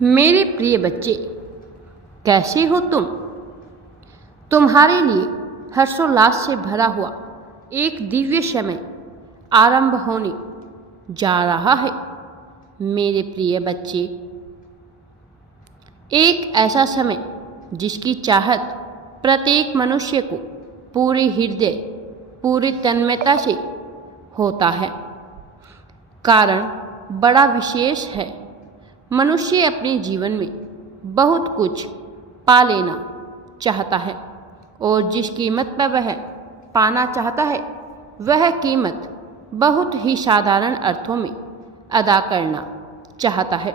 मेरे प्रिय बच्चे, कैसे हो तुम? तुम्हारे लिए हर्षोल्लास से भरा हुआ एक दिव्य समय आरंभ होने जा रहा है। मेरे प्रिय बच्चे, एक ऐसा समय जिसकी चाहत प्रत्येक मनुष्य को पूरे हृदय, पूरी तन्मयता से होता है। कारण बड़ा विशेष है। मनुष्य अपने जीवन में बहुत कुछ पा लेना चाहता है और जिस कीमत पर वह पाना चाहता है वह कीमत बहुत ही साधारण अर्थों में अदा करना चाहता है,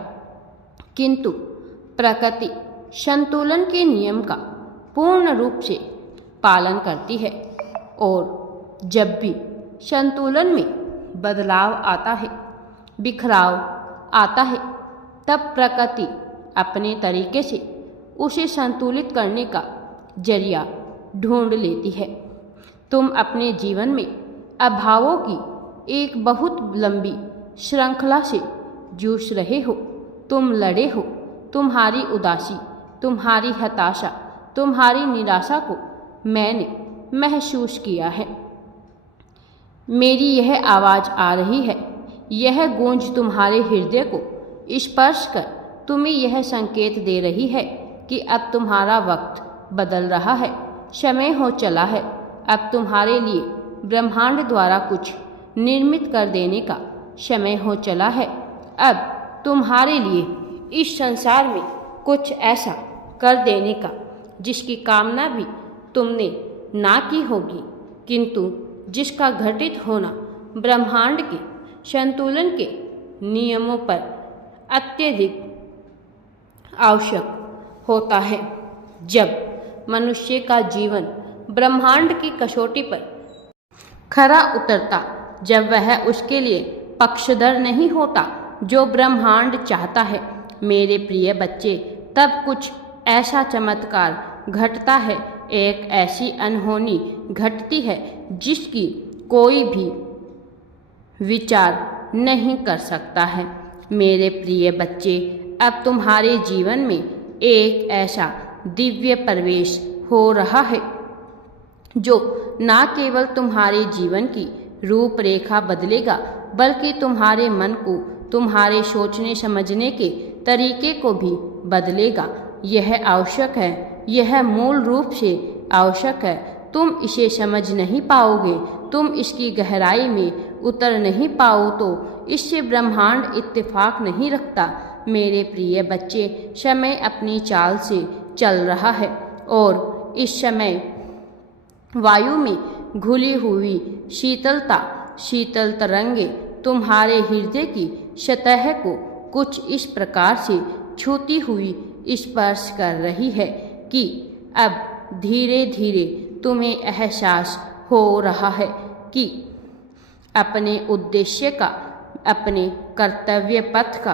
किंतु प्रकृति संतुलन के नियम का पूर्ण रूप से पालन करती है और जब भी संतुलन में बदलाव आता है, बिखराव आता है, तब प्रकृति अपने तरीके से उसे संतुलित करने का जरिया ढूंढ लेती है। तुम अपने जीवन में अभावों की एक बहुत लंबी श्रृंखला से जूझ रहे हो। तुम लड़े हो। तुम्हारी उदासी, तुम्हारी हताशा, तुम्हारी निराशा को मैंने महसूस किया है। मेरी यह आवाज़ आ रही है, यह गूंज तुम्हारे हृदय को स्पर्श कर तुम्हें यह संकेत दे रही है कि अब तुम्हारा वक्त बदल रहा है, समय हो चला है। अब तुम्हारे लिए ब्रह्मांड द्वारा कुछ निर्मित कर देने का समय हो चला है। अब तुम्हारे लिए इस संसार में कुछ ऐसा कर देने का जिसकी कामना भी तुमने ना की होगी, किंतु जिसका घटित होना ब्रह्मांड के संतुलन के नियमों पर अत्यधिक आवश्यक होता है। जब मनुष्य का जीवन ब्रह्मांड की कसौटी पर खरा उतरता, जब वह उसके लिए पक्षधर नहीं होता जो ब्रह्मांड चाहता है, मेरे प्रिय बच्चे, तब कुछ ऐसा चमत्कार घटता है, एक ऐसी अनहोनी घटती है जिसकी कोई भी विचार नहीं कर सकता है। मेरे प्रिय बच्चे, अब तुम्हारे जीवन में एक ऐसा दिव्य प्रवेश हो रहा है जो न केवल तुम्हारे जीवन की रूपरेखा बदलेगा, बल्कि तुम्हारे मन को, तुम्हारे सोचने समझने के तरीके को भी बदलेगा। यह आवश्यक है, यह मूल रूप से आवश्यक है। तुम इसे समझ नहीं पाओगे, तुम इसकी गहराई में उतर नहीं पाओ तो इससे ब्रह्मांड इत्तेफाक नहीं रखता। मेरे प्रिय बच्चे, समय अपनी चाल से चल रहा है और इस समय वायु में घुली हुई शीतल तरंगे तुम्हारे हृदय की सतह को कुछ इस प्रकार से छूती हुई स्पर्श कर रही है कि अब धीरे धीरे तुम्हें एहसास हो रहा है कि अपने उद्देश्य का, अपने कर्तव्य पथ का,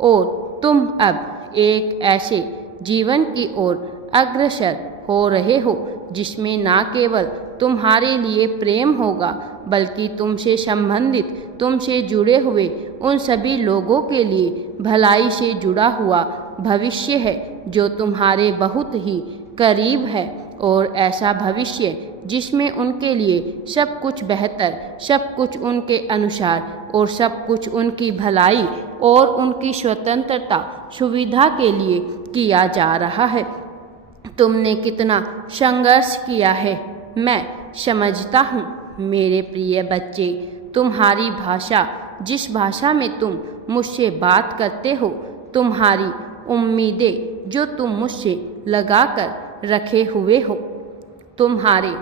और तुम अब एक ऐसे जीवन की ओर अग्रसर हो रहे हो जिसमें ना केवल तुम्हारे लिए प्रेम होगा, बल्कि तुमसे संबंधित, तुमसे जुड़े हुए उन सभी लोगों के लिए भलाई से जुड़ा हुआ भविष्य है जो तुम्हारे बहुत ही करीब है, और ऐसा भविष्य जिसमें उनके लिए सब कुछ बेहतर, सब कुछ उनके अनुसार और सब कुछ उनकी भलाई और उनकी स्वतंत्रता सुविधा के लिए किया जा रहा है। तुमने कितना संघर्ष किया है मैं समझता हूँ। मेरे प्रिय बच्चे, तुम्हारी भाषा, जिस भाषा में तुम मुझसे बात करते हो, तुम्हारी उम्मीदें जो तुम मुझसे लगा कर रखे हुए हो, तुम्हारे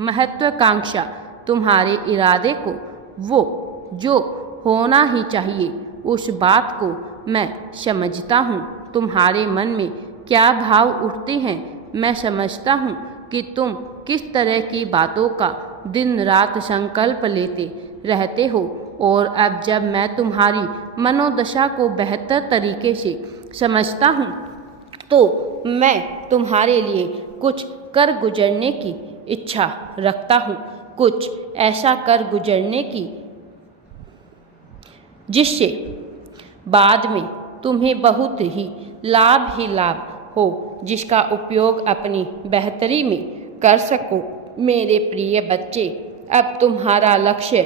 महत्वाकांक्षा, तुम्हारे इरादे को, वो जो होना ही चाहिए, उस बात को मैं समझता हूँ। तुम्हारे मन में क्या भाव उठते हैं मैं समझता हूँ कि तुम किस तरह की बातों का दिन रात संकल्प लेते रहते हो, और अब जब मैं तुम्हारी मनोदशा को बेहतर तरीके से समझता हूँ तो मैं तुम्हारे लिए कुछ कर गुजरने की इच्छा रखता हूँ, कुछ ऐसा कर गुजरने की जिससे बाद में तुम्हें बहुत ही लाभ हो, जिसका उपयोग अपनी बेहतरी में कर सको। मेरे प्रिय बच्चे, अब तुम्हारा लक्ष्य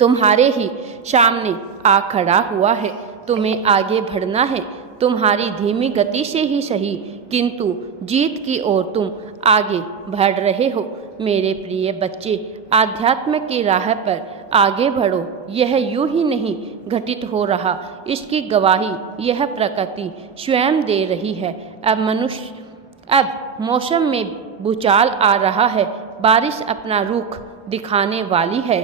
तुम्हारे ही सामने आ खड़ा हुआ है। तुम्हें आगे बढ़ना है, तुम्हारी धीमी गति से ही सही, किंतु जीत की ओर तुम आगे बढ़ रहे हो। मेरे प्रिय बच्चे, आध्यात्म की राह पर आगे बढ़ो। यह यूं ही नहीं घटित हो रहा, इसकी गवाही यह प्रकृति स्वयं दे रही है। अब मौसम में भूचाल आ रहा है, बारिश अपना रुख दिखाने वाली है।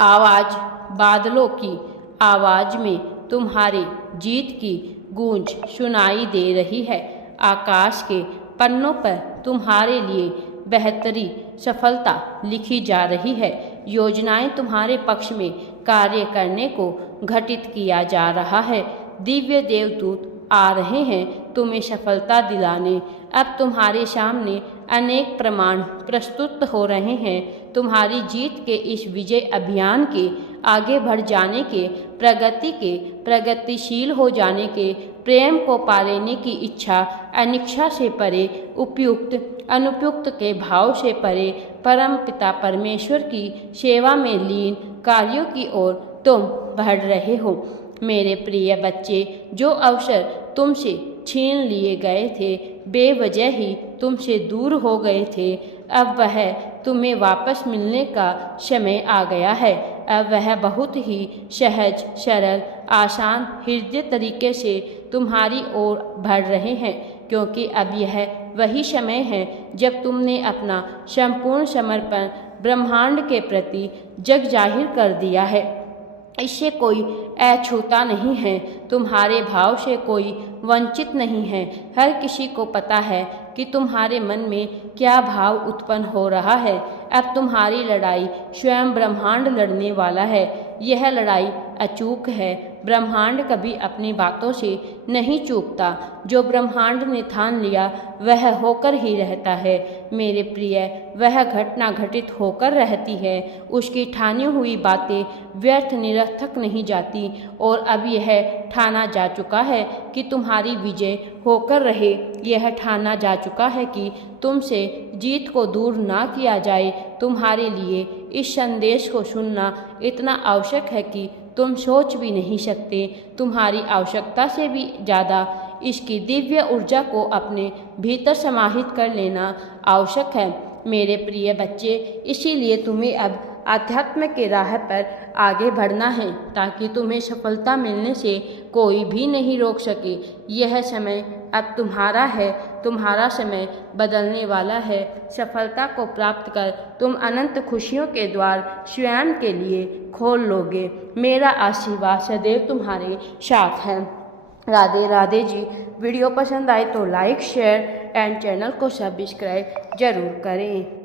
आवाज बादलों की आवाज में तुम्हारे जीत की गूंज सुनाई दे रही है। आकाश के पन्नों पर तुम्हारे लिए बेहतरी सफलता लिखी जा रही है। योजनाएं तुम्हारे पक्ष में कार्य करने को घटित किया जा रहा है। दिव्य देवदूत आ रहे हैं तुम्हें सफलता दिलाने। अब तुम्हारे सामने अनेक प्रमाण प्रस्तुत हो रहे हैं। तुम्हारी जीत के इस विजय अभियान के आगे बढ़ जाने के, प्रगतिशील हो जाने के, प्रेम को पा लेने की इच्छा अनिच्छा से परे, उपयुक्त अनुपयुक्त के भाव से परे, परम पिता परमेश्वर की सेवा में लीन कार्यों की ओर तुम बढ़ रहे हो। मेरे प्रिय बच्चे, जो अवसर तुमसे छीन लिए गए थे, बेवजह ही तुमसे दूर हो गए थे, अब वह तुम्हें वापस मिलने का समय आ गया है। अब वह बहुत ही सहज, सरल, आसान, हृदय तरीके से तुम्हारी ओर बढ़ रहे हैं, क्योंकि अब यह वही समय है जब तुमने अपना संपूर्ण समर्पण ब्रह्मांड के प्रति जग जाहिर कर दिया है। इससे कोई अछूता नहीं है, तुम्हारे भाव से कोई वंचित नहीं है। हर किसी को पता है कि तुम्हारे मन में क्या भाव उत्पन्न हो रहा है। अब तुम्हारी लड़ाई स्वयं ब्रह्मांड लड़ने वाला है। यह लड़ाई अचूक है। ब्रह्मांड कभी अपनी बातों से नहीं चूकता। जो ब्रह्मांड ने ठान लिया वह होकर ही रहता है। मेरे प्रिय, वह घटना घटित होकर रहती है। उसकी ठानी हुई बातें व्यर्थ निरर्थक नहीं जाती। और अब यह ठाना जा चुका है कि तुम्हारी विजय होकर रहे। यह ठाना जा चुका है कि तुमसे जीत को दूर ना किया जाए। तुम्हारे लिए इस संदेश को सुनना इतना आवश्यक है कि तुम सोच भी नहीं सकते। तुम्हारी आवश्यकता से भी ज़्यादा इसकी दिव्य ऊर्जा को अपने भीतर समाहित कर लेना आवश्यक है। मेरे प्रिय बच्चे, इसीलिए तुम्हें अब आध्यात्म के राह पर आगे बढ़ना है, ताकि तुम्हें सफलता मिलने से कोई भी नहीं रोक सके। यह समय अब तुम्हारा है। तुम्हारा समय बदलने वाला है। सफलता को प्राप्त कर तुम अनंत खुशियों के द्वार स्वयं के लिए खोल लोगे। मेरा आशीर्वाद सदैव तुम्हारे साथ है। राधे राधे जी। वीडियो पसंद आए तो लाइक, शेयर एंड चैनल को सब्सक्राइब जरूर करें।